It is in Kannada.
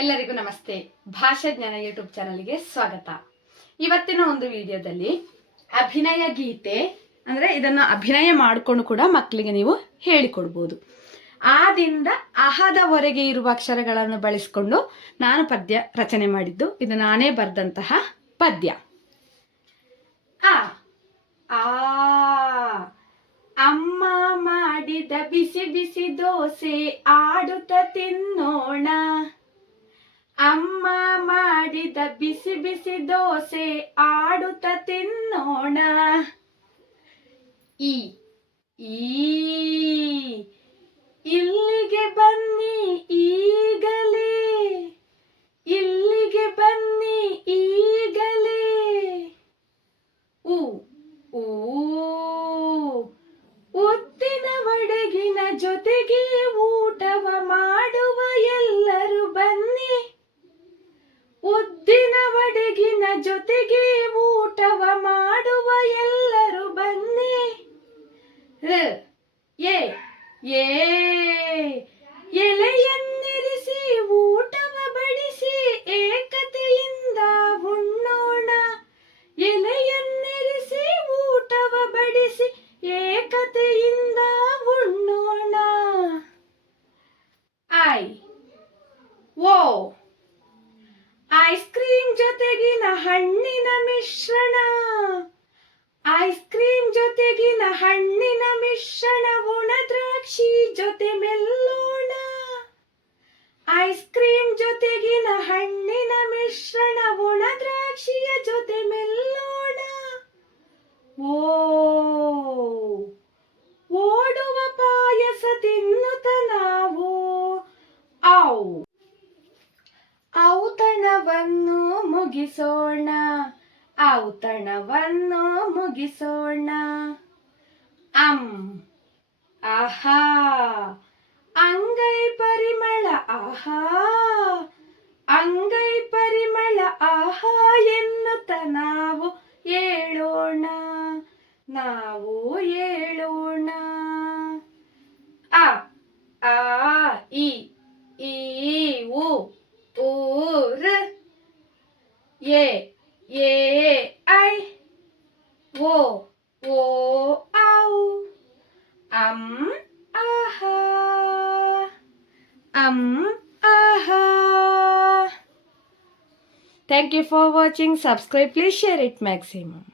ಎಲ್ಲರಿಗೂ ನಮಸ್ತೆ. ಭಾಷಾಜ್ಞಾನ ಯೂಟ್ಯೂಬ್ ಚಾನಲ್ಗೆ ಸ್ವಾಗತ. ಇವತ್ತಿನ ಒಂದು ವಿಡಿಯೋದಲ್ಲಿ ಅಭಿನಯ ಗೀತೆ ಅಂದರೆ ಇದನ್ನು ಅಭಿನಯ ಮಾಡಿಕೊಂಡು ಕೂಡ ಮಕ್ಕಳಿಗೆ ನೀವು ಹೇಳಿಕೊಡ್ಬೋದು. ಆದಿಂದ ಅಹದವರೆಗೆ ಇರುವ ಅಕ್ಷರಗಳನ್ನು ಬಳಸಿಕೊಂಡು ನಾನು ಪದ್ಯ ರಚನೆ ಮಾಡಿದ್ದು. ಇದು ನಾನೇ ಬರೆದಂತಹ ಪದ್ಯ. ಆ ಅಮ್ಮ ಮಾಡಿದ ಬಿಸಿ ಬಿಸಿ ದೋಸೆ ಆಡುತ್ತ ತಿನ್ನೋಣ. ಅಮ್ಮ ಮಾಡಿದ ಬಿಸಿ ಬಿಸಿ ದೋಸೆ ಆಡುತ್ತ ತಿನ್ನೋಣ. ಈ ಇಲ್ಲಿಗೆ ಬನ್ನಿ ಈಗಲೇ, ಇಲ್ಲಿಗೆ ಬನ್ನಿ ಈಗಲೇ. ಉದ್ದಿನ ವಡಗಿನ ಜೊತೆಗೆ ಊಟವ ಮಾಡುವ ಎಲ್ಲರೂ ಬನ್ನಿ. ಉದ್ದಿನ ವಡಗಿನ ಜೊತೆಗೆ ಊಟವ ಮಾಡುವ ಎಲ್ಲರೂ ಬನ್ನಿ. ಎಲೆಯನ್ನಿರಿಸಿ ಊಟವ ಬಡಿಸಿ ಏಕತೆಯಿಂದ ಉಣ್ಣೋಣ. ಎಲೆಯನ್ನಿರಿಸಿ ಊಟವ ಬಡಿಸಿ ಏಕತೆಯಿಂದ ಉಣ್ಣೋಣ. ಐಸ್ ಕ್ರೀಮ್ ಜೊತೆಗಿನ ಹಣ್ಣಿನ ಮಿಶ್ರಣ. ಐಸ್ ಕ್ರೀಮ್ ಜೊತೆಗಿನ ಹಣ್ಣಿನ ಮಿಶ್ರಣ. ಒಣ ದ್ರಾಕ್ಷಿ ಜೊತೆ ಮೆಲ್ಲೋಣ. ಐಸ್ ಕ್ರೀಮ್ ಜೊತೆಗಿನ ಹಣ್ಣಿನ ಮಿಶ್ರಣ. ಒಣ ದ್ರಾಕ್ಷಿಯ ಜೊತೆ ಮೆಲ್ಲೋಣ. ಓಡುವ ಪಾಯಸ ತಿನ್ನುತ್ತ ನಾವು ಔತಣವನ್ನು ಮುಗಿಸೋಣ. ಔತಣವನ್ನು ಮುಗಿಸೋಣ. ಆಹಾ ಅಂಗೈ ಪರಿಮಳ. ಆಹಾ ಅಂಗೈ ಪರಿಮಳ. ಆಹಾ ಎನ್ನುತ್ತ ನಾವು ಏಳೋಣ. ನಾವು ಏಳೋಣ. ಈ ಊ ಊರ್ ಏ ಐ ಓ ಔ ಆಹಾ ಆಹಾ. Thank you for watching. Subscribe, please share it maximum.